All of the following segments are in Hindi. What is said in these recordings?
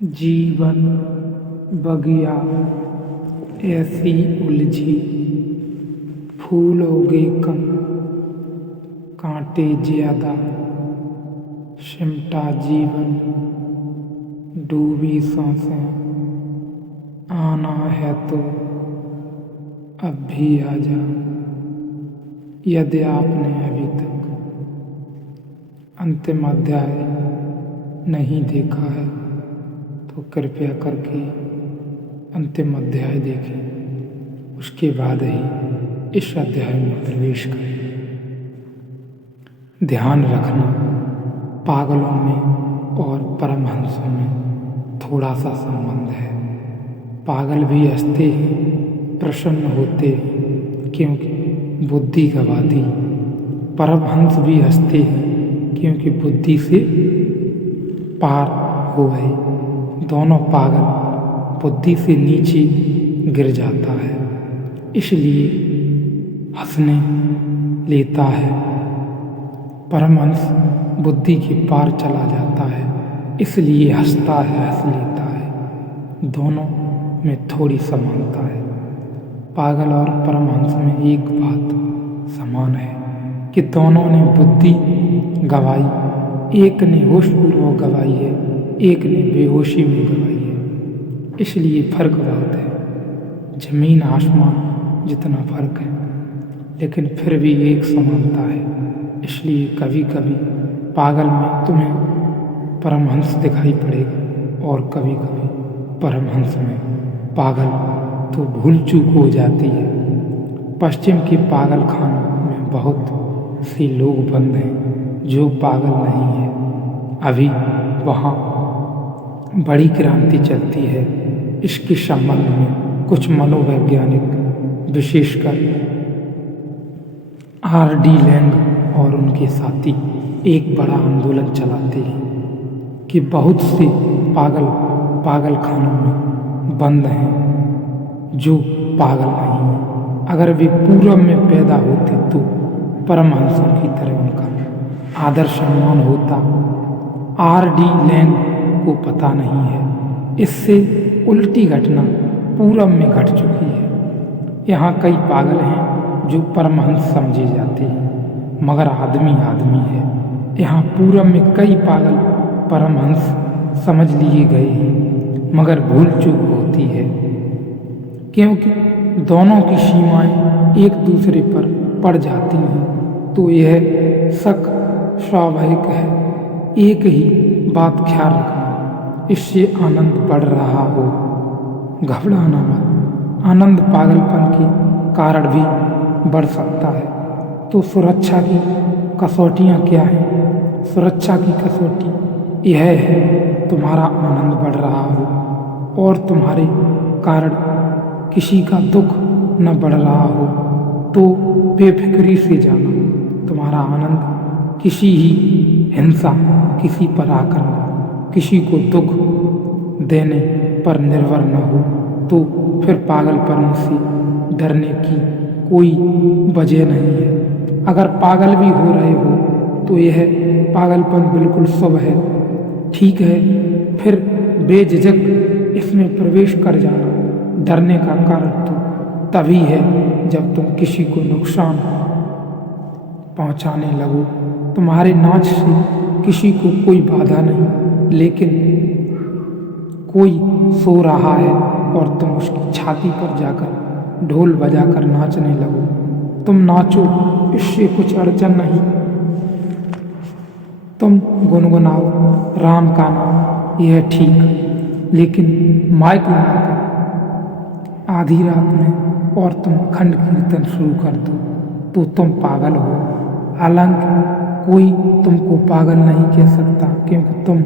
जीवन बगिया ऐसी उलझी, फूलोगे कम कांटे ज्यादा, सिमटा जीवन डूबी सांसें, आना है तो अब भी आजा। यदि आपने अभी तक अंतिम अध्याय नहीं देखा है तो कृपया करके अंतिम अध्याय देखें, उसके बाद ही इस अध्याय में प्रवेश करें। ध्यान रखना, पागलों में और परमहंसों में थोड़ा सा संबंध है। पागल भी हंसते हैं, प्रसन्न होते हैं क्योंकि बुद्धि गंवाती। परमहंस भी हंसते हैं क्योंकि बुद्धि से पार हो गए। दोनों पागल बुद्धि से नीचे गिर जाता है, इसलिए हंसने लेता है। परमहंस बुद्धि के पार चला जाता है, इसलिए हंसता है, हंस लेता है। दोनों में थोड़ी समानता है। पागल और परमहंस में एक बात समान है कि दोनों ने बुद्धि गंवाई। एक ने होशपूर्वक गंवाई है, एक ने बेहोशी में गंवाई है। इसलिए फर्क बहुत है, जमीन आसमान जितना फर्क है, लेकिन फिर भी एक समानता है। इसलिए कभी कभी पागल में तुम्हें परमहंस दिखाई पड़ेगा और कभी कभी परमहंस में पागल। तो भूल चूक हो जाती है। पश्चिम के पागल खानों में बहुत से लोग बंद हैं जो पागल नहीं है। अभी वहाँ बड़ी क्रांति चलती है। इसके संबंध में कुछ मनोवैज्ञानिक, विशेषकर R.D. लैंग और उनके साथी, एक बड़ा आंदोलन चलाते हैं कि बहुत से पागल खानों में बंद हैं जो पागल नहीं हैं। अगर वे पूरब में पैदा होते तो परमहंसों की तरह उनका आदर सम्मान होता। R.D. लैंग को पता नहीं है, इससे उल्टी घटना पूरब में घट चुकी है। यहाँ कई पागल हैं जो परमहंस समझे जाते हैं, मगर आदमी आदमी है। यहाँ पूरब में कई पागल परमहंस समझ लिए गए हैं, मगर भूल चूक होती है क्योंकि दोनों की सीमाएं एक दूसरे पर पड़ जाती हैं। तो यह शक स्वाभाविक है। एक ही बात ख्याल रखना, इससे आनंद बढ़ रहा हो, घबराना मत। आनंद पागलपन के कारण भी बढ़ सकता है। तो सुरक्षा की कसौटियाँ क्या हैं? सुरक्षा की कसौटी यह है, तुम्हारा आनंद बढ़ रहा हो और तुम्हारे कारण किसी का दुख न बढ़ रहा हो तो बेफिक्री से जाना। तुम्हारा आनंद किसी ही हिंसा, किसी पर आक्रमण, किसी को दुख देने पर निर्भर न हो तो फिर पागलपन से डरने की कोई वजह नहीं है। अगर पागल भी हो रहे हो तो यह पागलपन बिल्कुल शुभ है, ठीक है। फिर बेझिझक इसमें प्रवेश कर जाना। डरने का कारण तो तभी है जब तुम किसी को नुकसान पहुंचाने लगो। तुम्हारे नाच से किसी को कोई बाधा नहीं, लेकिन कोई सो रहा है और तुम उसकी छाती पर जाकर ढोल बजाकर नाचने लगो। तुम नाचो, इससे कुछ अड़चन नहीं। तुम गुनगुनाओ राम का नाम, यह ठीक, लेकिन माइक लगाकर आधी रात में और तुम अखंड कीर्तन शुरू कर दो तो तुम पागल हो। हालांकि कोई तुमको पागल नहीं कह सकता क्योंकि तुम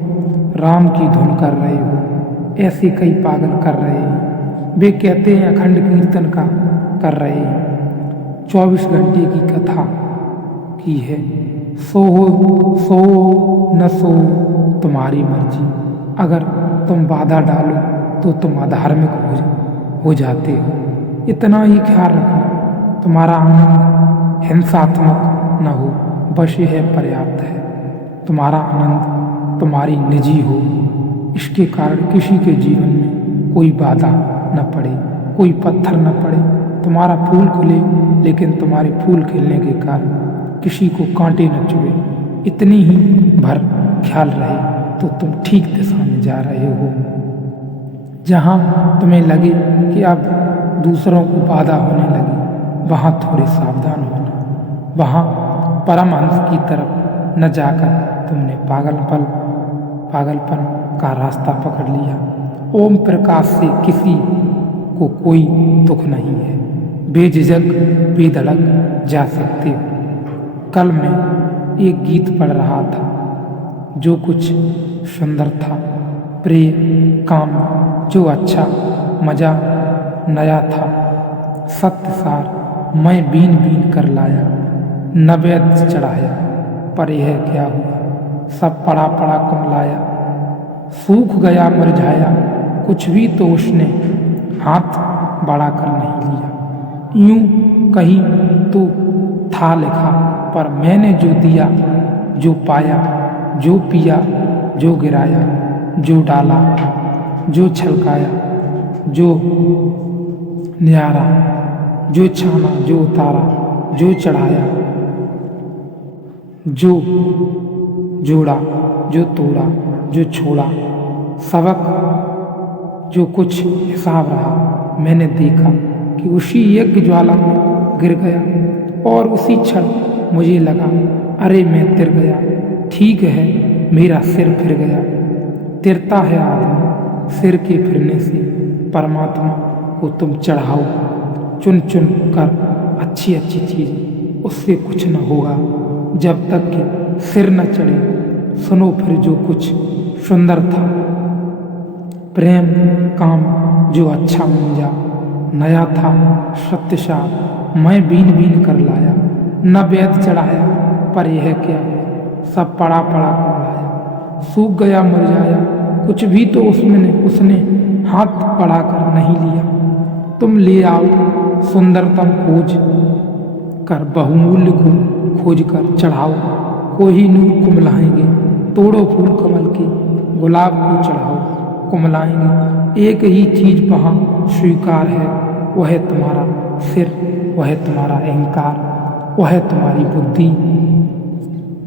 राम की धुन कर रहे हो। ऐसे कई पागल कर रहे हैं, वे कहते हैं अखंड कीर्तन का कर रहे हैं। 24 घंटे की कथा की है। सो न सो तुम्हारी मर्जी। अगर तुम बाधा डालो तो तुम अधार्मिक हो जाते हो। इतना ही ख्याल रखना, तुम्हारा आनंद हिंसात्मक न हो, बस यह पर्याप्त है। तुम्हारा आनंद तुम्हारी निजी हो, इसके कारण किसी के जीवन में कोई बाधा न पड़े, कोई पत्थर न पड़े। तुम्हारा फूल खिले, लेकिन तुम्हारे फूल खिलने के कारण किसी को कांटे न चुभे, इतनी ही भर ख्याल रहे तो तुम ठीक दिशा में जा रहे हो। जहाँ तुम्हें लगे कि अब दूसरों को बाधा होने लगी, वहाँ थोड़े सावधान होना। वहाँ परमहंस की तरफ न जाकर तुमने पागलपन का रास्ता पकड़ लिया। ओम प्रकाश से किसी को कोई दुख नहीं है, बेझिझक बेधड़क जा सकते हो। कल मैं एक गीत पढ़ रहा था जो कुछ सुंदर था, प्रेम काम जो अच्छा मजा नया था। सत्य सार मैं बीन बीन कर लाया, नैवेद्य चढ़ाया, पर यह क्या हुआ, सब पड़ा पड़ा कुमलाया। सूख गया मुरझाया, कुछ भी तो उसने हाथ बढ़ाकर नहीं लिया। यूं कहीं तो था लिखा, पर मैंने जो दिया, जो पाया, जो पिया, जो गिराया, जो डाला, जो छलकाया, जो निहारा, जो छाना, जो उतारा, जो चढ़ाया, जो जोड़ा, जो तोड़ा, जो छोड़ा, सबक जो कुछ हिसाब रहा। मैंने देखा कि उसी यज्ञ ज्वाला में गिर गया, और उसी क्षण मुझे लगा, अरे मैं तिर गया। ठीक है, मेरा सिर फिर गया। तिरता है आदमी, सिर के फिरने से परमात्मा को तुम चढ़ाओ चुन चुन कर अच्छी अच्छी चीज़, उससे कुछ न होगा जब तक कि सिर न चढ़े। सुनो फिर जो कुछ सुंदर था, प्रेम काम जो अच्छा मंजा नया था। सत्यसार मैं बीन बीन कर लाया, नैवेद्य चढ़ाया, पर यह क्या, सब पड़ा पड़ा कुमलाया। सूख गया मुरझाया, कुछ भी तो उसने हाथ बढ़ाकर नहीं लिया। तुम ले आओ सुंदरतम खोज कर, बहुमूल्य को खोज कर चढ़ाओ। कोहिनूर कुमलाएंगे, तोड़ो फूल कमल के, गुलाब को चढ़ाओ कुमलाएंगे। एक ही चीज वहाँ स्वीकार है, वह है तुम्हारा सिर, वह है तुम्हारा अहंकार, वह है तुम्हारी बुद्धि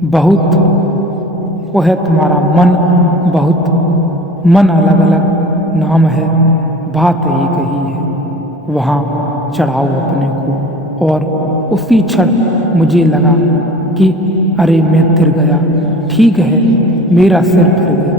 बहुत, वह है तुम्हारा मन बहुत। मन अलग अलग नाम है, बात एक ही है। वहाँ चढ़ाओ अपने को। और उसी क्षण मुझे लगा कि अरे मैं तिर गया। ठीक है, मेरा सिर फिर गया।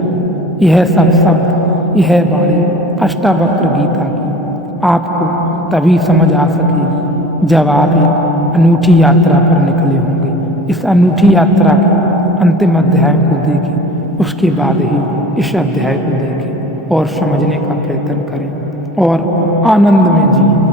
यह सब शब्द, यह वाणी अष्टावक्र गीता की आपको तभी समझ आ सकेगी जब आप एक अनूठी यात्रा पर निकले होंगे। इस अनूठी यात्रा के अंतिम अध्याय को देखें, उसके बाद ही इस अध्याय को देखें और समझने का प्रयत्न करें और आनंद में जिएं।